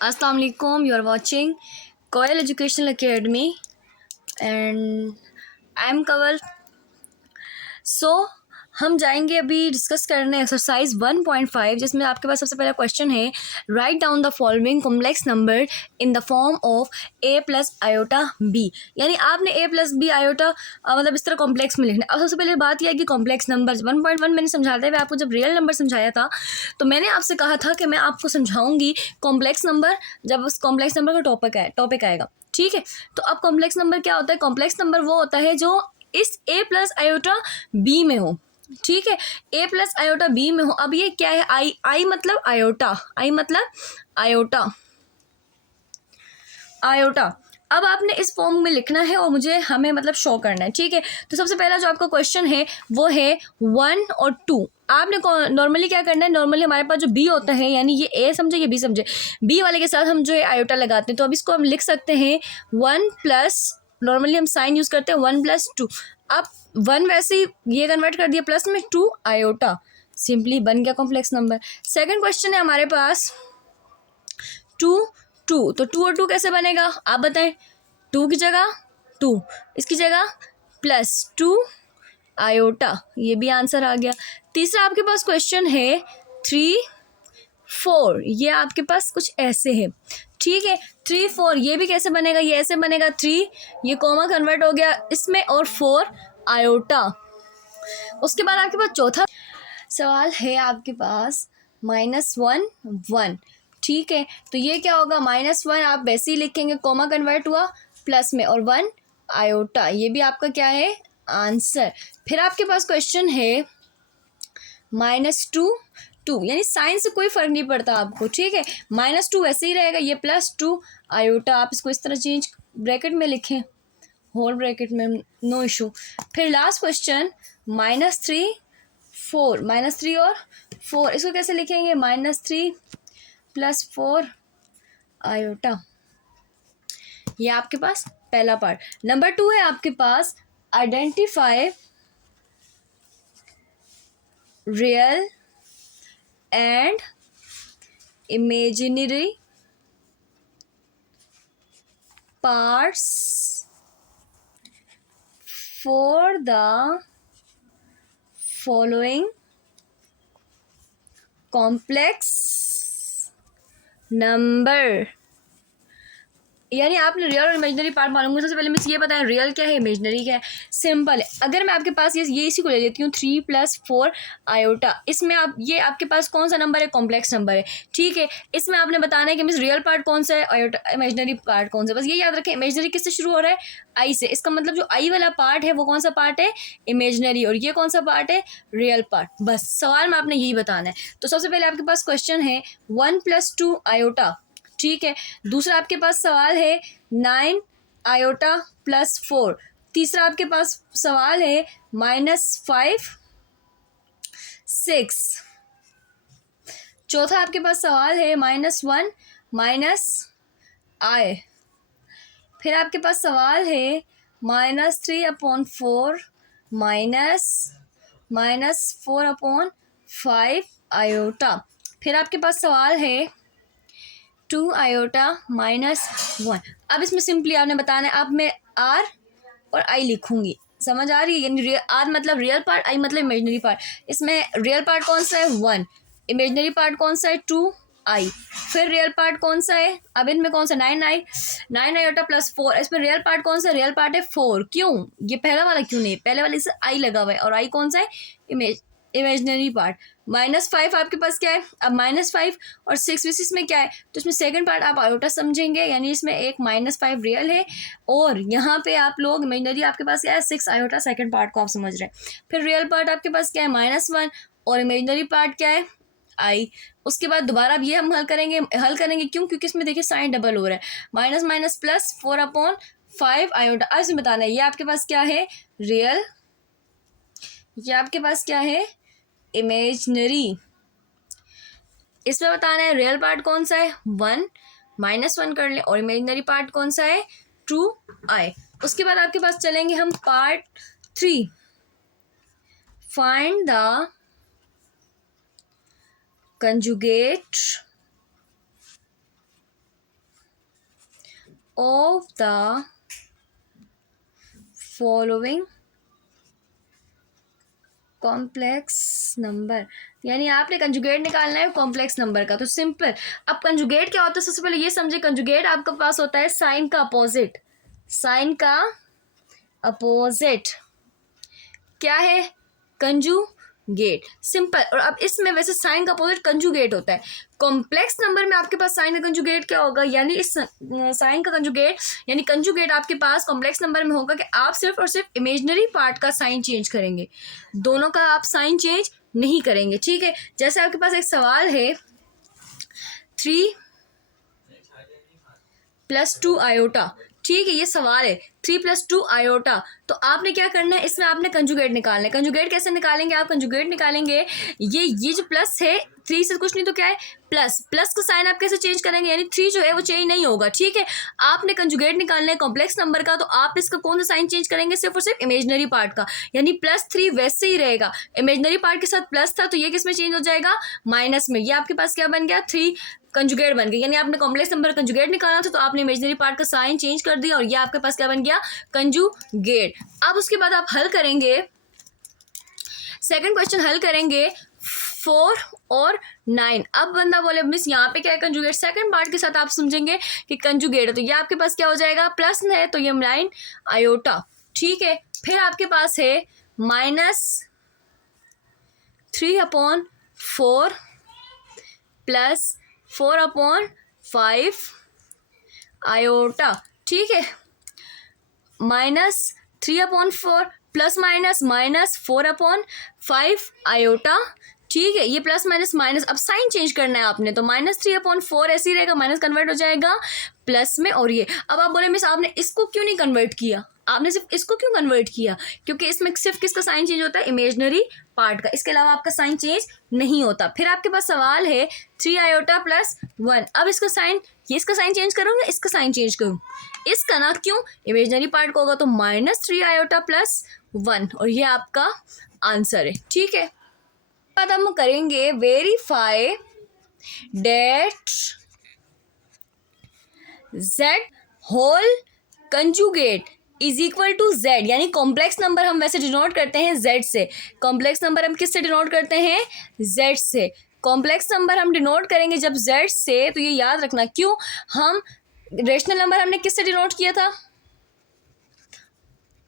Assalamu alaikum. You are watching Coil Educational Academy and I am Kawal. So हम जाएंगे अभी discuss करने exercise 1.5 जिसमें आपके पास सबसे पहला क्वेश्चन है write down the following complex number in the form of a plus iota b। यानी आपने a प्लस बी आयोटा मतलब इस तरह कॉम्प्लेक्स में लिखना है। अब सबसे पहले बात यह है कि कॉम्प्लेक्स नंबर 1.1 मैंने समझाते हुए आपको जब रियल नंबर समझाया था तो मैंने आपसे कहा था कि मैं आपको समझाऊंगी कॉम्प्लेक्स नंबर जब उस कॉम्प्लेक्स नंबर का टॉपिक आएगा। ठीक है, तो अब कॉम्प्लेक्स नंबर क्या होता है? कॉम्प्लेक्स नंबर वो होता है जो इस a प्लस आयोटा b में हो। ठीक है, ए प्लस आयोटा बी में हो। अब ये क्या है? आई मतलब आयोटा, आई मतलब आयोटा, आयोटा। अब आपने इस फॉर्म में लिखना है और मुझे हमें मतलब शो करना है। ठीक है, तो सबसे पहला जो आपका क्वेश्चन है वो है 1 और 2। आपने नॉर्मली क्या करना है? नॉर्मली हमारे पास जो बी होता है यानी ये ए समझे ये बी समझे, बी वाले के साथ हम जो है आयोटा लगाते हैं। तो अब इसको हम लिख सकते हैं 1 प्लस, नॉर्मली हम साइन यूज करते हैं 1 प्लस 2। अब 1 वैसे ही ये कन्वर्ट कर दिया प्लस में 2 आयोटा, सिंपली बन गया कॉम्प्लेक्स नंबर। सेकंड क्वेश्चन है हमारे पास 2 2, तो 2 और 2 कैसे बनेगा आप बताएं? 2 की जगह 2, इसकी जगह प्लस 2 आयोटा, ये भी आंसर आ गया। तीसरा आपके पास क्वेश्चन है 3 4, ये आपके पास कुछ ऐसे है। ठीक है, 3 4 ये भी कैसे बनेगा? ये ऐसे बनेगा 3, ये कॉमा कन्वर्ट हो गया इसमें और 4 आयोटा। उसके बाद आपके पास चौथा सवाल है आपके पास -1 1। ठीक है, तो ये क्या होगा? -1 आप वैसे ही लिखेंगे, कॉमा कन्वर्ट हुआ प्लस में और 1 आयोटा, ये भी आपका क्या है? आंसर। फिर आपके पास क्वेश्चन है -2 2, यानी साइन से कोई फर्क नहीं पड़ता आपको। ठीक है, -2 वैसे ही रहेगा, ये +2 आयोटा, आप इसको इस तरह चेंज ब्रैकेट में लिखें, होल ब्रैकेट में, नो इशू। फिर लास्ट क्वेश्चन -3 4, -3 और 4, इसको कैसे लिखेंगे? -3 + 4 आयोटा, ये आपके पास पहला पार्ट। नंबर 2 है आपके पास identify real and imaginary parts for the following complex number. यानी आपने रियल और इमेजिनरी पार्ट मालूम है। सबसे पहले मैं ये बताया रियल क्या है, इमेजिनरी क्या है। सिंपल है, अगर मैं आपके पास ये इसी को ले लेती हूँ 3 + 4 आयोटा, इसमें आप ये आपके पास कौन सा नंबर है? कॉम्प्लेक्स नंबर है। ठीक है, इसमें आपने बताना है कि मिस रियल पार्ट कौन सा है, आयोटा इमेजिनरी पार्ट कौन सा है। बस ये याद रखें इमेजिनरी किससे शुरू हो रहा है? आई से। इसका मतलब जो आई वाला पार्ट है वो कौन सा पार्ट है? इमेजिनरी। और ये कौन सा पार्ट है? Real part. बस सवाल में आपने यही बताना है। तो सबसे पहले आपके पास क्वेश्चन है 1 + 2 आयोटा। ठीक है, दूसरा आपके पास सवाल है 9 आयोटा + 4। तीसरा आपके पास सवाल है -5 6। चौथा आपके पास सवाल है -1 -i। फिर आपके पास सवाल है -3/4 -4/5 आयोटा। फिर आपके पास सवाल है 2 आयोटा -1। अब इसमें सिंपली आपने बताना है, अब मैं आर और आई लिखूंगी, समझ आ रही है? यानी आर मतलब रियल पार्ट, आई मतलब इमेजिनरी पार्ट। इसमें रियल पार्ट कौन सा है? 1, इमेजिनरी पार्ट कौन सा है? 2 आई। फिर रियल पार्ट कौन सा है? अब इनमें कौन सा? 9 आयोटा + 4। इसमें रियल पार्ट कौन सा? रियल पार्ट है 4। क्यों? ये पहला वाला क्यों नहीं? पहले वाले से आई लगा हुआ है और आई कौन सा है? Imaginary part. -5 आपके पास क्या है? अब -5 और 6 में क्या है? तो इसमें सेकंड पार्ट आप आयोटा समझेंगे, यानी इसमें एक -5 रियल है और यहाँ पे आप लोग इमेजिनरी आपके पास क्या है? 6 आयोटा, सेकंड पार्ट को आप समझ रहे हैं। फिर रियल पार्ट आपके पास क्या है? -1 और इमेजिनरी पार्ट क्या है? आई। उसके बाद दोबारा अब ये हम हल करेंगे क्यों? क्योंकि इसमें देखिए साइन डबल हो रहा है, -/4/5 आयोटा। अब इसमें बताना है ये आपके पास क्या है? रियल, ये आपके पास क्या है? इमेजिनरी। इसमें बताना है रियल पार्ट कौन सा है? 1, -1 कर ले, और इमेजिनरी पार्ट कौन सा है? 2 आई। उसके बाद आपके पास चलेंगे हम part 3, find the conjugate of the following complex number, यानी आपने कंजुगेट निकालना है कॉम्प्लेक्स नंबर का। तो सिंपल, अब कंजुगेट क्या होता है सबसे पहले ये समझे। कंजुगेट आपके पास होता है साइन का अपोजिट। साइन का अपोजिट क्या है? कंजुगेट। सिंपल। और अब इसमें वैसे साइन का अपोजिट कंजुगेट होता है। कॉम्प्लेक्स नंबर में आपके पास साइन का कंजुगेट क्या होगा, यानी इस साइन का कंजुगेट यानी कंजुगेट आपके पास कॉम्प्लेक्स नंबर में होगा कि आप सिर्फ और सिर्फ इमेजिनरी पार्ट का साइन चेंज करेंगे, दोनों का आप साइन चेंज नहीं करेंगे। ठीक है, जैसे आपके पास एक सवाल है 3+2 आयोटा। ठीक है, ये सवाल है 3+2 आयोटा। तो आपने क्या करना है, इसमें आपने कंजुगेट निकालना है। कंजुगेट कैसे निकालेंगे आप? कंजुगेट निकालेंगे, ये जो प्लस है 3 से कुछ नहीं तो क्या है प्लस। प्लस का साइन आप कैसे चेंज करेंगे, यानी 3 जो है वो चेंज नहीं होगा। ठीक है, आपने कंजुगेट निकालना है कॉम्प्लेक्स नंबर का, तो आप इसका कौन सा साइन चेंज करेंगे? सिर्फ और सिर्फ इमेजिनरी पार्ट का, यानी +3 वैसे ही रहेगा। इमेजिनरी पार्ट के साथ प्लस था तो ये किस में चेंज हो जाएगा? माइनस में। ये आपके पास क्या बन गया? 3 कंजुगेट बन गई, यानी आपने कॉम्प्लेक्स नंबर कंजुगेट निकालना था तो आपने इमेजिनरी पार्ट का साइन चेंज कर दिया और ये आपके पास क्या बन गया? कंजुगेट। अब उसके बाद आप हल करेंगे, सेकंड क्वेश्चन हल करेंगे 4 और 9। अब बंदा बोले मिस यहाँ पे क्या है? कंजुगेट। सेकंड पार्ट के साथ आप समझेंगे कि कंजुगेट है तो ये आपके पास क्या हो जाएगा? प्लस है तो ये 9 आयोटा। ठीक है, फिर आपके पास है -3/4 प्लस 4/5 आयोटा। ठीक है, -3/4 प्लस -4/5 आयोटा। ठीक है, ये प्लस माइनस माइनस, अब साइन चेंज करना है आपने, तो -3/4 ऐसे ही रहेगा, माइनस कन्वर्ट हो जाएगा प्लस में। और ये अब आप बोले मिस आपने इसको क्यों नहीं कन्वर्ट किया? आपने सिर्फ इसको क्यों कन्वर्ट किया? क्योंकि इसमें सिर्फ किसका साइन चेंज होता है? इमेजिनरी पार्ट का, इसके अलावा आपका साइन चेंज नहीं होता। फिर आपके पास सवाल है 3 आयोटा प्लस 1। अब इसका साइन, ये इसका साइन चेंज करूँ या इसका साइन चेंज करूँ? इसका ना, क्यों? इमेजिनरी पार्ट का होगा तो -3 आयोटा प्लस 1 और ये आपका आंसर है। ठीक है, बाद हम करेंगे verify that z whole conjugate is equal to z, यानी कॉम्प्लेक्स नंबर हम वैसे डिनोट करते हैं z से। कॉम्प्लेक्स नंबर हम किससे डिनोट करते हैं? z से। कॉम्प्लेक्स नंबर हम डिनोट करेंगे जब z से, तो ये याद रखना। क्यों? हम रेशनल नंबर हमने किससे डिनोट किया था?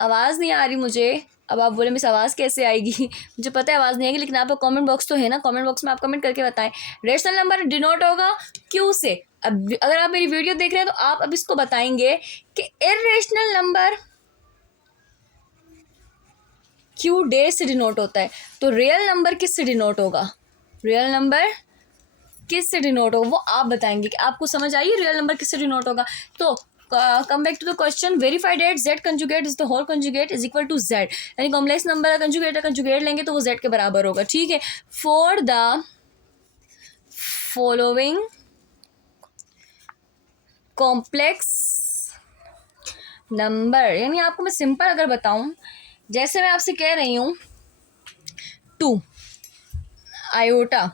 आवाज़ नहीं आ रही मुझे। अब आप बोले मिस आवाज़ कैसे आएगी? मुझे पता है आवाज़ नहीं आएगी, लेकिन आपका कमेंट बॉक्स तो है ना, कमेंट बॉक्स में आप कमेंट करके बताएं। रेशनल नंबर डिनोट होगा क्यू से। अब अगर आप मेरी वीडियो देख रहे हैं तो आप अब इसको बताएंगे कि इर्रेशनल नंबर क्यू डे से डिनोट होता है, तो रियल नंबर किससे डिनोट होगा? रियल नंबर किससे डिनोट होगा वो आप बताएंगे कि आपको समझ आइए रियल नंबर किससे डिनोट होगा। तो come back to the question, verify that z conjugate is the whole conjugate is equal to z, यानी कॉम्प्लेक्स नंबर का कंजुगेट लेंगे तो वो z के बराबर होगा। ठीक है, for the following complex number, यानी आपको मैं सिंपल अगर बताऊं, जैसे मैं आपसे कह रही हूँ 2 आयोटा।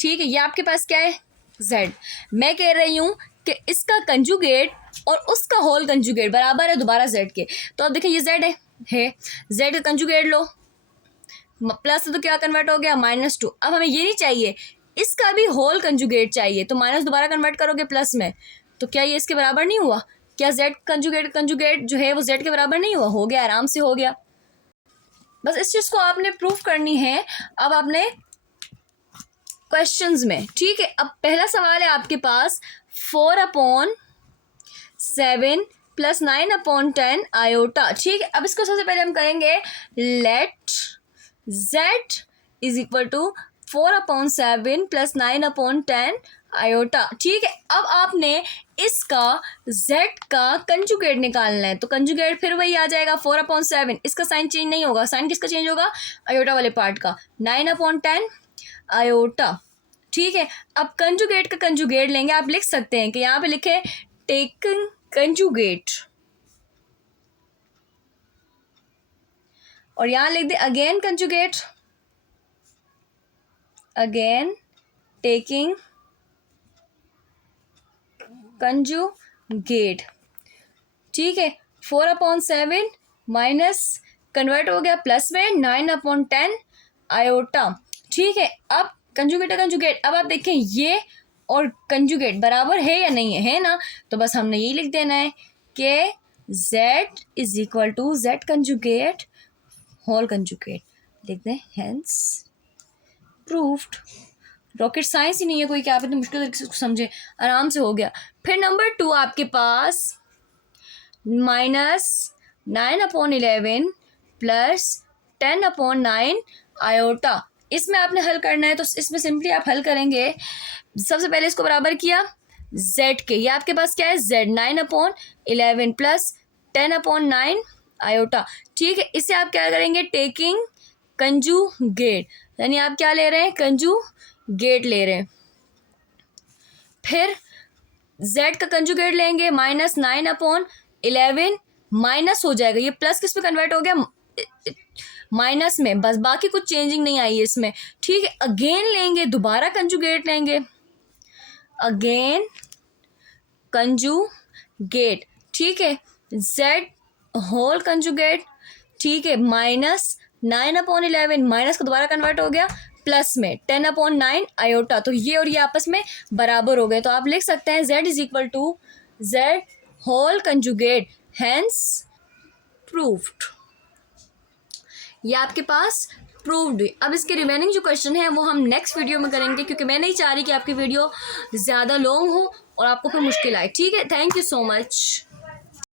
ठीक है, ये आपके पास क्या है? z। मैं कह रही हूँ कि इसका कंजुगेट और उसका होल कंजुगेट बराबर है दोबारा z के। तो अब देखिए ये z है z का कंजुगेट लो, प्लस तो क्या कन्वर्ट हो गया? -2। अब हमें ये नहीं चाहिए, इसका भी होल कंजुगेट चाहिए, तो माइनस दोबारा कन्वर्ट करोगे प्लस में, तो क्या ये इसके बराबर नहीं हुआ? क्या z कंजुगेट जो है वो z के बराबर नहीं हुआ? हो गया, आराम से हो गया। बस इस चीज़ को आपने प्रूफ करनी है अब आपने क्वेश्चंस में। ठीक है, अब पहला सवाल है आपके पास 4/7 प्लस 9/10 आयोटा। ठीक है, अब इसको सबसे पहले हम करेंगे let z is equal to 4/7 plus 9/10 iota. ठीक है, अब आपने इसका z का कंजुगेट निकालना है, तो कंजुगेट फिर वही आ जाएगा 4/7। इसका साइन चेंज नहीं होगा, साइन किसका चेंज होगा? आयोटा वाले पार्ट का, 9/10 आयोटा। ठीक है, अब कंजुगेट का कंजुगेट लेंगे, आप लिख सकते हैं कि यहाँ पे लिखे टेकन कंजुगेट और यहाँ लिख they again conjugate, again taking conjugate. ठीक है। 4/7 माइनस कन्वर्ट हो गया प्लस में 9/10 आयोटा, ठीक है। अब कंजुगेट है कंजुगेट, अब आप देखें ये और कंजुगेट बराबर है या नहीं है ना, तो बस हमने यही लिख देना है कि z is equal to z conjugate whole conjugate, लिख दें हेंस प्रूव्ड। रॉकेट साइंस ही नहीं है कोई, क्या आप इतनी मुश्किल तरीके से समझे, आराम से हो गया। फिर नंबर 2 आपके पास -9/11 प्लस 10/9 आयोटा, इसमें आपने हल करना है। तो इसमें सिंपली आप हल करेंगे, सबसे पहले इसको बराबर किया z के, ये आपके पास क्या है z 9/11 प्लस 10/9 आयोटा, ठीक है। इससे आप क्या करेंगे टेकिंग कंजुगेट, यानी आप क्या ले रहे हैं कंजुगेट ले रहे हैं। फिर z का कंजुगेट लेंगे -9/11 माइनस हो जाएगा, ये प्लस किस में कन्वर्ट हो गया माइनस में, बस बाकी कुछ चेंजिंग नहीं आई है इसमें, ठीक है। अगेन लेंगे, दोबारा कंजुगेट लेंगे, अगेन कंजुगेट, ठीक है। z होल कंजुगेट, ठीक है, -9/11 माइनस का दोबारा कन्वर्ट हो गया प्लस में 10/9 आयोटा, तो ये और ये आपस में बराबर हो गए। तो आप लिख सकते हैं z is equal to z whole conjugate, hence proved. ये आपके पास प्रूव्ड हुई। अब इसके रिमेनिंग जो क्वेश्चन है वो हम नेक्स्ट वीडियो में करेंगे, क्योंकि मैं नहीं चाह रही कि आपकी वीडियो ज़्यादा लॉन्ग हो और आपको फिर मुश्किल आए, ठीक है। Thank you so much.